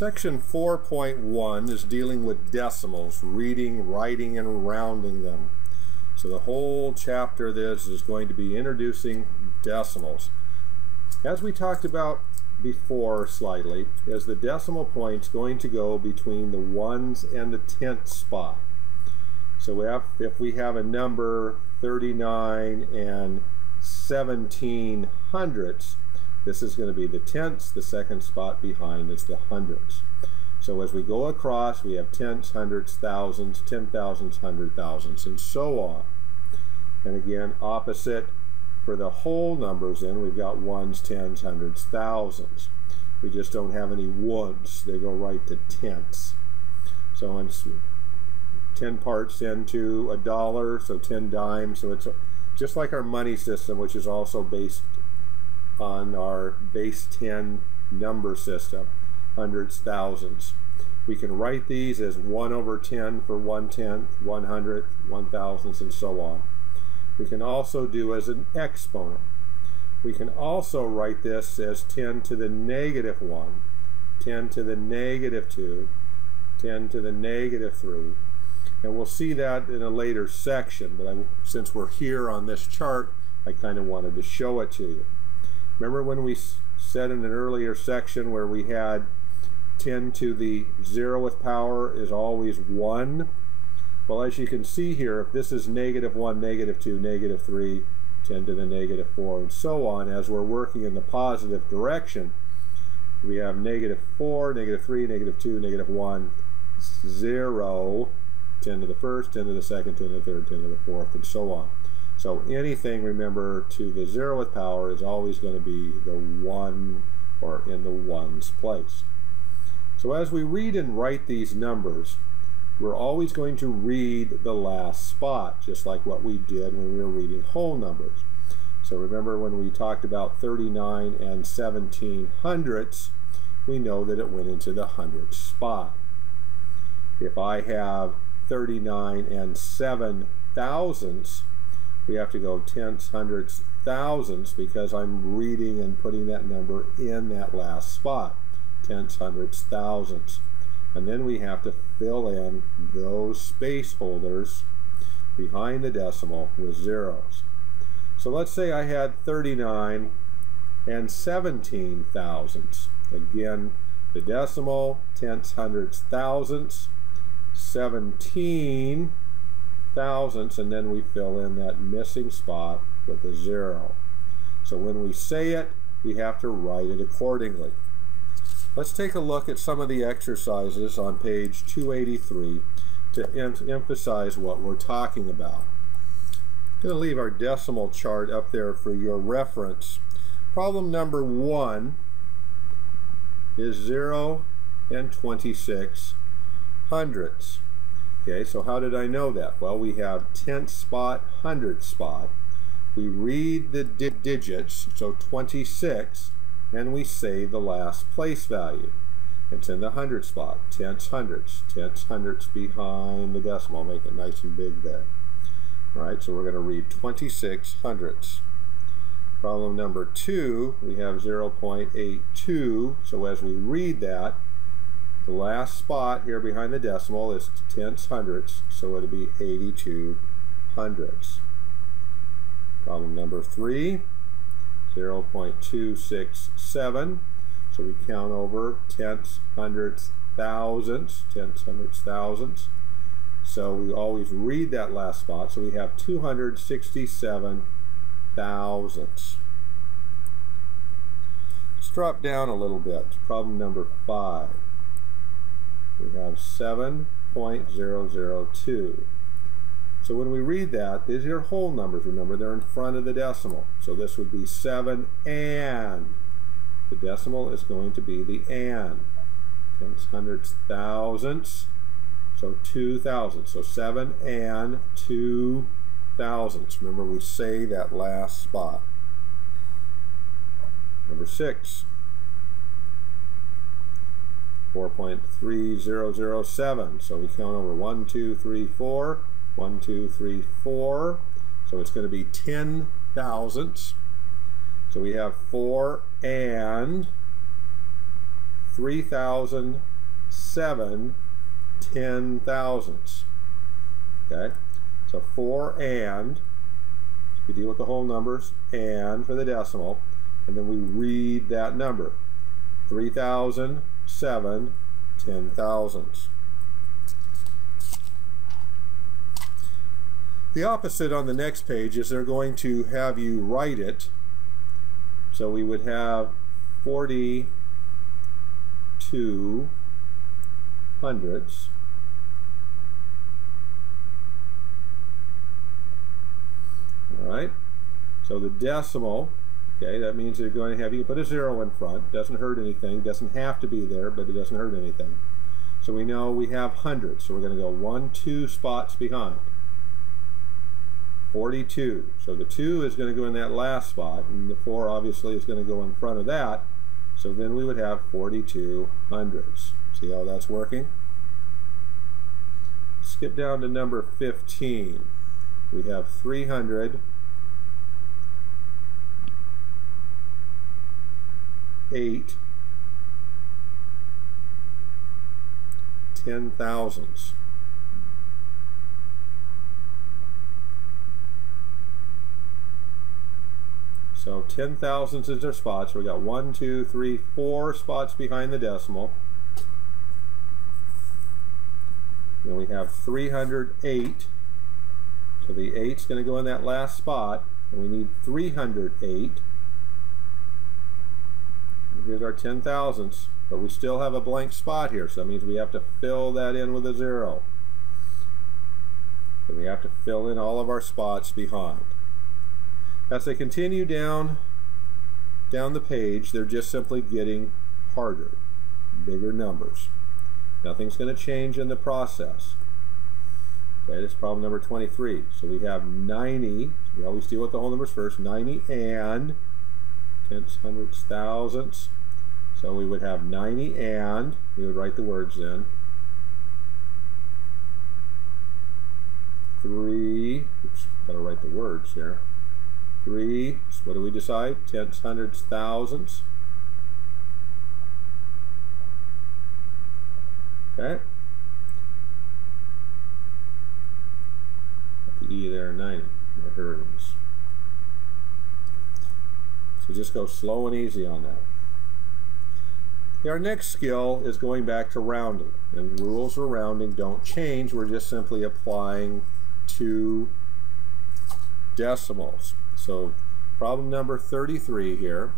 Section 4.1 is dealing with decimals, reading, writing, and rounding them. So the whole chapter of this is going to be introducing decimals. As we talked about before slightly, is the decimal point's going to go between the ones and the tenth spot. So if we have a number 39 and 17 hundredths, this is going to be the tenths. The second spot behind is the hundredths. So as we go across, we have tenths, hundredths, thousands, 10,000s, 100,000s, and so on. And again, opposite for the whole numbers, then we've got ones, tens, hundreds, thousands. We just don't have any ones. They go right to tenths. So in 10 parts, 10 to a dollar, so 10 dimes. So it's just like our money system, which is also based on our base 10 number system, hundreds, thousands. We can write these as 1 over 10 for 1/10, 100th, 1,000ths, and so on. We can also do as an exponent. We can also write this as 10 to the negative 1, 10 to the negative 2, 10 to the negative 3. And we'll see that in a later section, but since we're here on this chart, I kind of wanted to show it to you. Remember when we said in an earlier section where we had 10 to the 0th power is always 1? Well, as you can see here, if this is negative 1, negative 2, negative 3, 10 to the negative 4, and so on, as we're working in the positive direction, we have negative 4, negative 3, negative 2, negative 1, 0, 10 to the first, 10 to the second, 10 to the third, 10 to the fourth, and so on. So anything, remember, to the 0th power is always going to be the 1 or in the ones place. So as we read and write these numbers, we're always going to read the last spot, just like what we did when we were reading whole numbers. So remember when we talked about 39 and 17 hundredths, we know that it went into the hundredth spot. If I have 39 and 7 thousandths, we have to go tenths, hundredths, thousands, because I'm reading and putting that number in that last spot. Tenths, hundredths, thousands. And then we have to fill in those space holders behind the decimal with zeros. So let's say I had 39 and 17 thousandths. Again, the decimal, tenths, hundredths, thousands, 17 thousandths, and then we fill in that missing spot with a 0. So when we say it, we have to write it accordingly. Let's take a look at some of the exercises on page 283 to emphasize what we're talking about. I'm going to leave our decimal chart up there for your reference. Problem number 1 is 0 and 26 hundredths. Okay, so how did I know that? Well, we have tenth spot, hundredth spot. We read the digits, so 26, and we say the last place value. It's in the hundredth spot, tenths, hundredths behind the decimal. Make it nice and big there. All right, so we're going to read 26 hundredths. Problem number 2, we have 0.82, so as we read that, the last spot here behind the decimal is tenths, hundredths, so it'll be 82 hundredths. Problem number 3, 0.267, so we count over tenths, hundredths, thousands, tenths, hundredths, thousands. So we always read that last spot, so we have 267 thousandths. Let's drop down a little bit. Problem number 5. We have 7.002. So when we read that, these are whole numbers. Remember, they're in front of the decimal. So this would be 7 and. The decimal is going to be the and. Tenths, hundredths, thousandths. So 2,000. So 7 and 2 thousandths. Remember, we say that last spot. Number 6. 4.3007. So we count over 1, 2, 3, 4. 1, 2, 3, 4. So it's going to be 10 thousandths. So we have 4 and 3,000 7 10,000ths. Okay, so 4 and, we deal with the whole numbers, and for the decimal, and then we read that number. 3,007 10,000ths. The opposite on the next page is they're going to have you write it. So we would have 42 hundredths. All right. So the decimal, okay, that means they're going to have you put a 0 in front. Doesn't hurt anything. Doesn't have to be there, but it doesn't hurt anything. So we know we have hundreds. So we're going to go 1, 2 spots behind. 42. So the 2 is going to go in that last spot, and the 4 obviously is going to go in front of that. So then we would have 42 hundredths. See how that's working? Skip down to number 15. We have 308 10,000ths. So 10,000ths is their spots. We got 1, 2, 3, 4 spots behind the decimal. Then we have 308. So the 8's going to go in that last spot, and we need 308. Here's our 10,000ths, but we still have a blank spot here, so that means we have to fill that in with a 0. So we have to fill in all of our spots behind. As they continue down the page, they're just simply getting harder, bigger numbers. Nothing's going to change in the process. Okay, that's problem number 23. So we have 90. We always deal with the whole numbers first. 90 and tenths, hundredths, thousandths. So we would have 90 and, we would write the words in. 3, oops, got to write the words here. 3, what do we decide? Tenths, hundredths, thousandths. Okay. Got the E there, 90. Here it is. So just go slow and easy on that. Okay, our next skill is going back to rounding. And rules for rounding don't change. We're just simply applying to decimals. So problem number 33 here.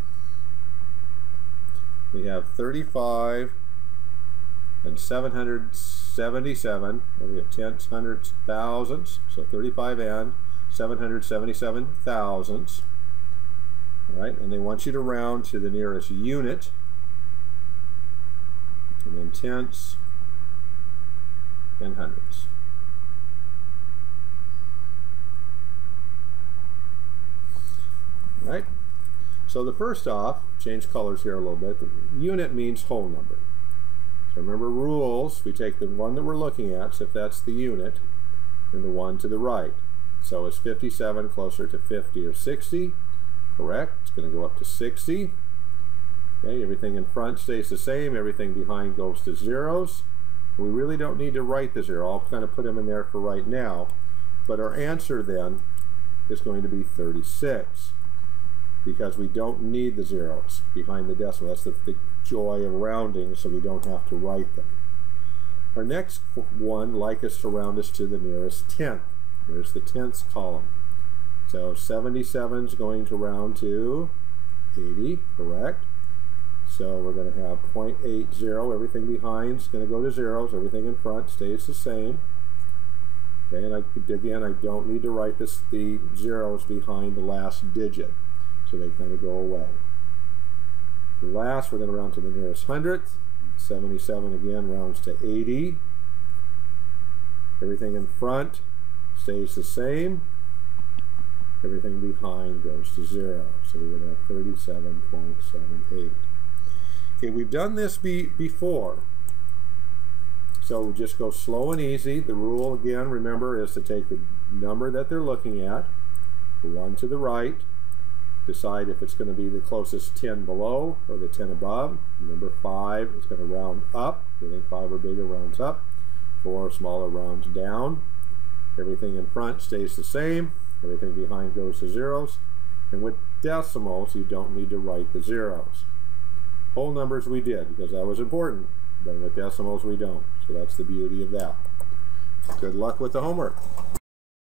We have 35 and 777. We have tenths, hundredths, thousandths. So 35 and 777 thousandths. All right, and they want you to round to the nearest unit. And then tenths and hundredths. Right? So the first off, change colors here a little bit. The unit means whole number. So remember rules, we take the one that we're looking at, so if that's the unit, and the one to the right. So is 57 closer to 50 or 60? Correct. It's going to go up to 60. Okay, everything in front stays the same. Everything behind goes to zeros. We really don't need to write the 0. I'll kind of put them in there for right now. But our answer then is going to be 36. Because we don't need the zeros behind the decimal. That's the joy of rounding, so we don't have to write them. Our next one, like us to round us to the nearest tenth. There's the tenths column. So 77 is going to round to 80, correct? So we're going to have 0.80. Everything behind is going to go to zeros. Everything in front stays the same. Okay, and again, I don't need to write the zeros behind the last digit. So they kind of go away. For last, we're going to round to the nearest hundredth. 77 again rounds to 80. Everything in front stays the same. Everything behind goes to 0. So we would have 37.78. Okay, we've done this before. So we just go slow and easy. The rule, again, remember, is to take the number that they're looking at, the one to the right, Decide if it's going to be the closest 10 below or the 10 above. Remember, 5 is going to round up. Anything 5 or bigger rounds up. 4 smaller rounds down. Everything in front stays the same. Everything behind goes to zeros. And with decimals, you don't need to write the zeros. Whole numbers we did because that was important. But with decimals, we don't. So that's the beauty of that. Good luck with the homework.